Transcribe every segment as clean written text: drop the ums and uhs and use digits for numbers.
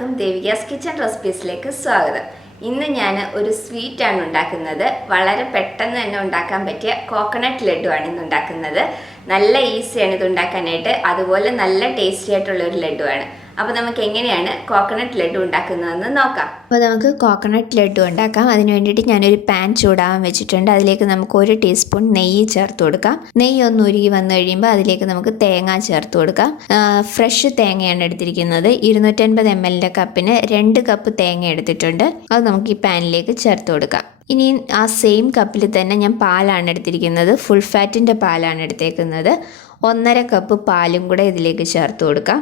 എല്ലാവർക്കും ദേവികാസ് കിച്ചൺ റെസിപ്പീസിലേക്ക് സ്വാഗതം. ഇന്ന് ഞാൻ ഒരു സ്വീറ്റ് ആണ് ഉണ്ടാക്കുന്നത്. വളരെ പെട്ടെന്ന് തന്നെ ഉണ്ടാക്കാൻ പറ്റിയ കോക്കനട്ട് ലഡു ആണ് ഇന്ന് ഉണ്ടാക്കുന്നത്. നല്ല ഈസിയാണ് ഇത് ഉണ്ടാക്കാനായിട്ട്, അതുപോലെ നല്ല ടേസ്റ്റി ആയിട്ടുള്ള ഒരു ലഡു ആണ്. അപ്പോൾ നമുക്ക് എങ്ങനെയാണ് കോക്കനട്ട് ലഡു ഉണ്ടാക്കുന്നതെന്ന് നോക്കാം. അപ്പോൾ നമുക്ക് കോക്കനട്ട് ലഡു ഉണ്ടാക്കാം. അതിന് വേണ്ടിയിട്ട് ഞാനൊരു പാൻ ചൂടാവാൻ വെച്ചിട്ടുണ്ട്. അതിലേക്ക് നമുക്ക് 1 ടീസ്പൂൺ നെയ്യ് ചേർത്ത് കൊടുക്കാം. നെയ്യ് ഒന്ന് ഉരുകി വന്നു കഴിയുമ്പോൾ അതിലേക്ക് നമുക്ക് തേങ്ങ ചേർത്ത് കൊടുക്കാം. ഫ്രഷ് തേങ്ങയാണ് എടുത്തിരിക്കുന്നത്. 250 ml കപ്പിന് 2 കപ്പ് തേങ്ങ എടുത്തിട്ടുണ്ട്. അത് നമുക്ക് ഈ പാനിലേക്ക് ചേർത്ത് കൊടുക്കാം. ഇനി ആ സെയിം കപ്പിൽ തന്നെ ഞാൻ പാലാണ് എടുത്തിരിക്കുന്നത്. ഫുൾ ഫാറ്റിൻ്റെ പാലാണ് എടുത്തേക്കുന്നത്. 1.5 കപ്പ് പാലും കൂടെ ഇതിലേക്ക് ചേർത്ത് കൊടുക്കാം.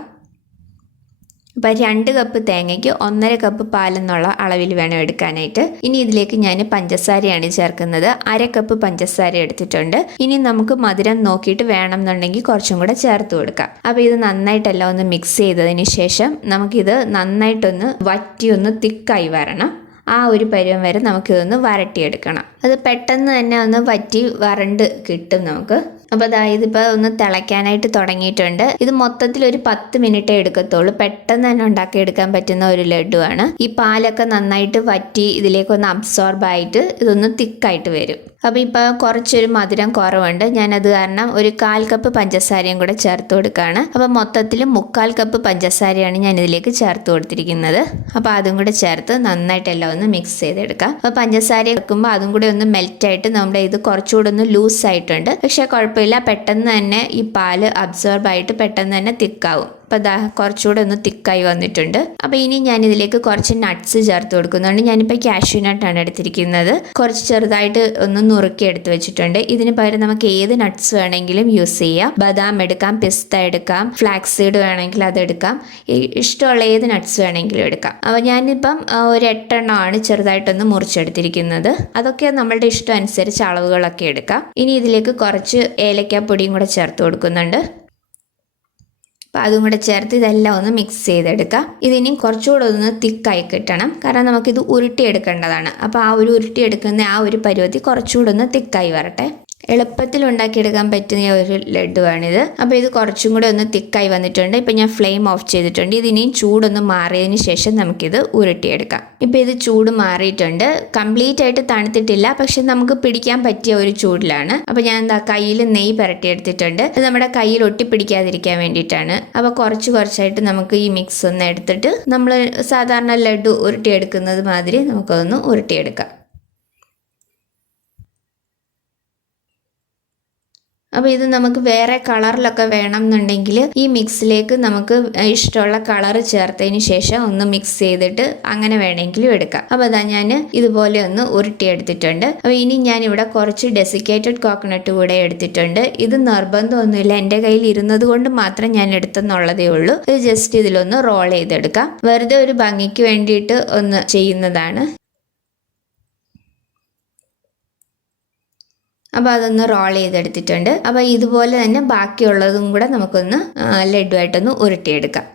അപ്പോൾ 2 കപ്പ് തേങ്ങയ്ക്ക് 1.5 കപ്പ് പാലെന്നുള്ള അളവിൽ വേണം എടുക്കാനായിട്ട്. ഇനി ഇതിലേക്ക് ഞാൻ പഞ്ചസാരയാണ് ചേർക്കുന്നത്. 1/2 കപ്പ് പഞ്ചസാര എടുത്തിട്ടുണ്ട്. ഇനി നമുക്ക് മധുരം നോക്കിയിട്ട് വേണമെന്നുണ്ടെങ്കിൽ കുറച്ചും കൂടെ ചേർത്ത് കൊടുക്കാം. അപ്പോൾ ഇത് നന്നായിട്ടെല്ലാം ഒന്ന് മിക്സ് ചെയ്തതിന് ശേഷം നമുക്കിത് നന്നായിട്ടൊന്ന് വറ്റി ഒന്ന് തിക്കായി വരണം. ആ ഒരു പരുവം വരെ നമുക്കിതൊന്ന് വരട്ടിയെടുക്കണം. അത് പെട്ടെന്ന് തന്നെ ഒന്ന് വറ്റി വരണ്ട് കിട്ടും നമുക്ക്. അപ്പോൾ അതായത് ഇപ്പോൾ ഒന്ന് തിളയ്ക്കാനായിട്ട് തുടങ്ങിയിട്ടുണ്ട്. ഇത് മൊത്തത്തിൽ ഒരു 10 മിനിറ്റേ എടുക്കത്തുള്ളൂ. പെട്ടെന്ന് തന്നെ ഉണ്ടാക്കിയെടുക്കാൻ പറ്റുന്ന ഒരു ലഡുവാണ്. ഈ പാലൊക്കെ നന്നായിട്ട് വറ്റി ഇതിലേക്കൊന്ന് അബ്സോർബ് ആയിട്ട് ഇതൊന്ന് തിക്കായിട്ട് വരും. അപ്പോൾ ഇപ്പോൾ കുറച്ചൊരു മധുരം കുറവുണ്ട്. ഞാനത് കാരണം ഒരു 1/4 കപ്പ് പഞ്ചസാരയും കൂടെ ചേർത്ത് കൊടുക്കുകയാണ്. അപ്പോൾ മൊത്തത്തിൽ 3/4 കപ്പ് പഞ്ചസാരയാണ് ഞാൻ ഇതിലേക്ക് ചേർത്ത് കൊടുത്തിരിക്കുന്നത്. അപ്പോൾ അതും കൂടെ ചേർത്ത് നന്നായിട്ടെല്ലാം ഒന്ന് മിക്സ് ചെയ്തെടുക്കാം. അപ്പോൾ പഞ്ചസാര വെക്കുമ്പോൾ അതും കൂടെ ഒന്ന് മെൽറ്റായിട്ട് നമ്മുടെ ഇത് കുറച്ചുകൂടെ ഒന്ന് ലൂസായിട്ടുണ്ട്. പക്ഷേ കുഴപ്പമില്ല, പെട്ടെന്ന് തന്നെ ഈ പാല് അബ്സോർബ് ആയിട്ട് പെട്ടെന്ന് തന്നെ തിക്കാവും. അപ്പോൾ ദാ കുറച്ചുകൂടെ ഒന്ന് തിക്കായി വന്നിട്ടുണ്ട്. അപ്പോൾ ഇനി ഞാനിതിലേക്ക് കുറച്ച് നട്ട്സ് ചേർത്ത് കൊടുക്കുന്നുണ്ട്. ഞാനിപ്പോൾ കാഷ്യൂ നട്ടാണ് എടുത്തിരിക്കുന്നത്. കുറച്ച് ചെറുതായിട്ട് ഒന്ന് നുറുക്കി എടുത്ത് വെച്ചിട്ടുണ്ട്. ഇതിന് പകരം നമുക്ക് ഏത് നട്ട്സ് വേണമെങ്കിലും യൂസ് ചെയ്യാം. ബദാം എടുക്കാം, പിസ്ത എടുക്കാം, ഫ്ലാക്സ് സീഡ് വേണമെങ്കിൽ അതെടുക്കാം. ഇഷ്ടമുള്ള ഏത് നട്ട്സ് വേണമെങ്കിലും എടുക്കാം. അപ്പോൾ ഞാനിപ്പം ഒരു 8 എണ്ണമാണ് ചെറുതായിട്ടൊന്ന് മുറിച്ചെടുത്തിരിക്കുന്നത്. അതൊക്കെ നമ്മളുടെ ഇഷ്ടം അനുസരിച്ച് അളവുകളൊക്കെ എടുക്കാം. ഇനി ഇതിലേക്ക് കുറച്ച് ഏലക്കാപ്പൊടിയും കൂടെ ചേർത്ത് കൊടുക്കുന്നുണ്ട്. അപ്പോൾ അതും കൂടെ ചേർത്ത് ഇതെല്ലാം ഒന്ന് മിക്സ് ചെയ്തെടുക്കാം. ഇതിനി കുറച്ചുകൂടെ ഒന്ന് തിക്കായി കിട്ടണം, കാരണം നമുക്കിത് ഉരുട്ടിയെടുക്കേണ്ടതാണ്. അപ്പോൾ ആ ഒരു ഉരുട്ടിയെടുക്കുന്ന ആ ഒരു പരുവത്തിൽ കുറച്ചുകൂടെ ഒന്ന് തിക്കായി വരട്ടെ. എളുപ്പത്തിൽ ഉണ്ടാക്കിയെടുക്കാൻ പറ്റുന്ന ഒരു ലഡുവാണിത്. അപ്പോൾ ഇത് കുറച്ചും കൂടെ ഒന്ന് തിക്കായി വന്നിട്ടുണ്ട്. ഇപ്പോൾ ഞാൻ ഫ്ലെയിം ഓഫ് ചെയ്തിട്ടുണ്ട്. ഇതിനെയും ചൂടൊന്ന് മാറിയതിന് ശേഷം നമുക്കിത് ഉരുട്ടിയെടുക്കാം. ഇപ്പോൾ ഇത് ചൂട് മാറിയിട്ടുണ്ട്. കംപ്ലീറ്റ് ആയിട്ട് തണുത്തിട്ടില്ല, പക്ഷെ നമുക്ക് പിടിക്കാൻ പറ്റിയ ഒരു ചൂടിലാണ്. അപ്പോൾ ഞാൻ എന്താ കയ്യിൽ നെയ്യ് പുരട്ടിയെടുത്തിട്ടുണ്ട്. ഇത് നമ്മുടെ കയ്യിൽ ഒട്ടിപ്പിടിക്കാതിരിക്കാൻ വേണ്ടിയിട്ടാണ്. അപ്പോൾ കുറച്ചായിട്ട് നമുക്ക് ഈ മിക്സ് ഒന്ന് എടുത്തിട്ട് നമ്മൾ സാധാരണ ലഡു ഉരുട്ടിയെടുക്കുന്നത് മാതിരി നമുക്കതൊന്ന് ഉരുട്ടിയെടുക്കാം. അപ്പോൾ ഇത് നമുക്ക് വേറെ കളറിലൊക്കെ വേണം എന്നുണ്ടെങ്കിൽ ഈ മിക്സിലേക്ക് നമുക്ക് ഇഷ്ടമുള്ള കളർ ചേർത്തതിന് ശേഷം ഒന്ന് മിക്സ് ചെയ്തിട്ട് അങ്ങനെ വേണമെങ്കിലും എടുക്കാം. അപ്പോൾ അതാ ഞാൻ ഇതുപോലെ ഒന്ന് ഉരുട്ടിയെടുത്തിട്ടുണ്ട്. അപ്പോൾ ഇനി ഞാനിവിടെ കുറച്ച് ഡെസിക്കേറ്റഡ് കോക്കനട്ട് കൂടെ എടുത്തിട്ടുണ്ട്. ഇത് നിർബന്ധമൊന്നുമില്ല, എൻ്റെ കയ്യിൽ ഇരുന്നത് കൊണ്ട് മാത്രം ഞാൻ എടുത്തെന്നുള്ളതേ ഉള്ളൂ. ഇത് ജസ്റ്റ് ഇതിലൊന്ന് റോൾ ചെയ്തെടുക്കാം. വെറുതെ ഒരു ഭംഗിക്ക് വേണ്ടിയിട്ട് ഒന്ന് ചെയ്യുന്നതാണ്. അപ്പോൾ അതൊന്ന് റോൾ ചെയ്തെടുത്തിട്ടുണ്ട്. അപ്പോൾ ഇതുപോലെ തന്നെ ബാക്കിയുള്ളതും കൂടെ നമുക്കൊന്ന് ലഡുവായിട്ടൊന്ന് ഉരുട്ടിയെടുക്കാം.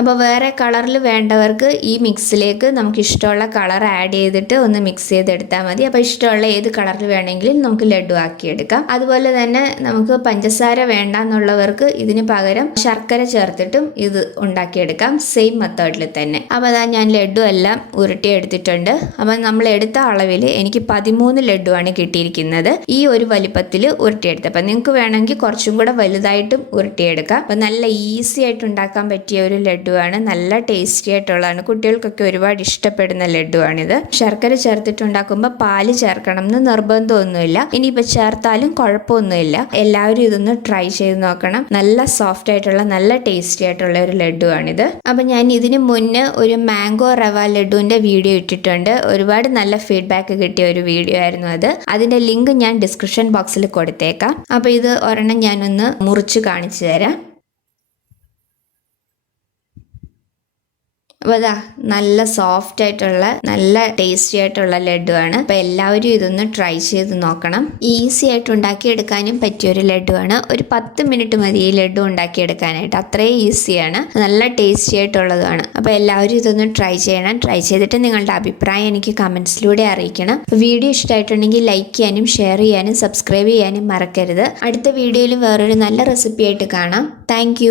അപ്പോൾ വേറെ കളറിൽ വേണ്ടവർക്ക് ഈ മിക്സിലേക്ക് നമുക്ക് ഇഷ്ടമുള്ള കളർ ആഡ് ചെയ്തിട്ട് ഒന്ന് മിക്സ് ചെയ്തെടുത്താൽ മതി. അപ്പോൾ ഇഷ്ടമുള്ള ഏത് കളറിൽ വേണമെങ്കിലും നമുക്ക് ലഡു ആക്കിയെടുക്കാം. അതുപോലെ തന്നെ നമുക്ക് പഞ്ചസാര വേണ്ട എന്നുള്ളവർക്ക് ഇതിന് പകരം ശർക്കര ചേർത്തിട്ടും ഇത് ഉണ്ടാക്കിയെടുക്കാം, സെയിം മെത്തേഡിൽ തന്നെ. അപ്പോൾ അതാ ഞാൻ ലഡു എല്ലാം ഉരുട്ടിയെടുത്തിട്ടുണ്ട്. അപ്പോൾ നമ്മൾ എടുത്ത അളവിൽ എനിക്ക് 13 ലഡുവാണ് കിട്ടിയിരിക്കുന്നത്. ഈ ഒരു വലിപ്പത്തിൽ ഉരുട്ടിയെടുത്തത്. അപ്പോൾ നിങ്ങൾക്ക് വേണമെങ്കിൽ കുറച്ചും കൂടെ വലുതായിട്ടും ഉരുട്ടിയെടുക്കാം. അപ്പോൾ നല്ല ഈസി ആയിട്ട് ഉണ്ടാക്കാൻ പറ്റിയ ഒരു ലഡുവാണ്. നല്ല ടേസ്റ്റി ആയിട്ടുള്ളതാണ്. കുട്ടികൾക്കൊക്കെ ഒരുപാട് ഇഷ്ടപ്പെടുന്ന ലഡുവാണിത്. ശർക്കര ചേർത്തിട്ടുണ്ടാക്കുമ്പോൾ പാല് ചേർക്കണം എന്ന് നിർബന്ധമൊന്നുമില്ല. ഇനിയിപ്പോൾ ചേർത്താലും കുഴപ്പമൊന്നുമില്ല. എല്ലാവരും ഇതൊന്ന് ട്രൈ ചെയ്ത് നോക്കണം. നല്ല സോഫ്റ്റ് ആയിട്ടുള്ള നല്ല ടേസ്റ്റി ആയിട്ടുള്ള ഒരു ലഡുവാണിത്. അപ്പം ഞാൻ ഇതിന് മുന്നേ ഒരു മാംഗോ റവ ലഡുവിൻ്റെ വീഡിയോ ഇട്ടിട്ടുണ്ട്. ഒരുപാട് നല്ല ഫീഡ്ബാക്ക് കിട്ടിയ ഒരു വീഡിയോ ആയിരുന്നു അത്. അതിൻ്റെ ലിങ്ക് ഞാൻ ഡിസ്ക്രിപ്ഷൻ ബോക്സിൽ കൊടുത്തേക്കാം. അപ്പോൾ ഇത് ഒരെണ്ണം ഞാനൊന്ന് മുറിച്ച് കാണിച്ചു തരാം. അപ്പോൾ അതാ നല്ല സോഫ്റ്റ് ആയിട്ടുള്ള നല്ല ടേസ്റ്റി ആയിട്ടുള്ള ലഡുവാണ്. അപ്പോൾ എല്ലാവരും ഇതൊന്ന് ട്രൈ ചെയ്ത് നോക്കണം. ഈസി ആയിട്ട് ഉണ്ടാക്കിയെടുക്കാനും പറ്റിയൊരു ലഡുവാണ്. ഒരു 10 മിനിറ്റ് മതി ഈ ലഡു ഉണ്ടാക്കിയെടുക്കാനായിട്ട്. അത്രയും ഈസിയാണ്, നല്ല ടേസ്റ്റി ആയിട്ടുള്ളതുമാണ്. അപ്പോൾ എല്ലാവരും ഇതൊന്ന് ട്രൈ ചെയ്യണം. ട്രൈ ചെയ്തിട്ട് നിങ്ങളുടെ അഭിപ്രായം എനിക്ക് കമൻസിലൂടെ അറിയിക്കണം. വീഡിയോ ഇഷ്ടമായിട്ടുണ്ടെങ്കിൽ ലൈക്ക് ചെയ്യാനും ഷെയർ ചെയ്യാനും സബ്സ്ക്രൈബ് ചെയ്യാനും മറക്കരുത്. അടുത്ത വീഡിയോയിൽ വേറൊരു നല്ല റെസിപ്പി ആയിട്ട് കാണാം. താങ്ക്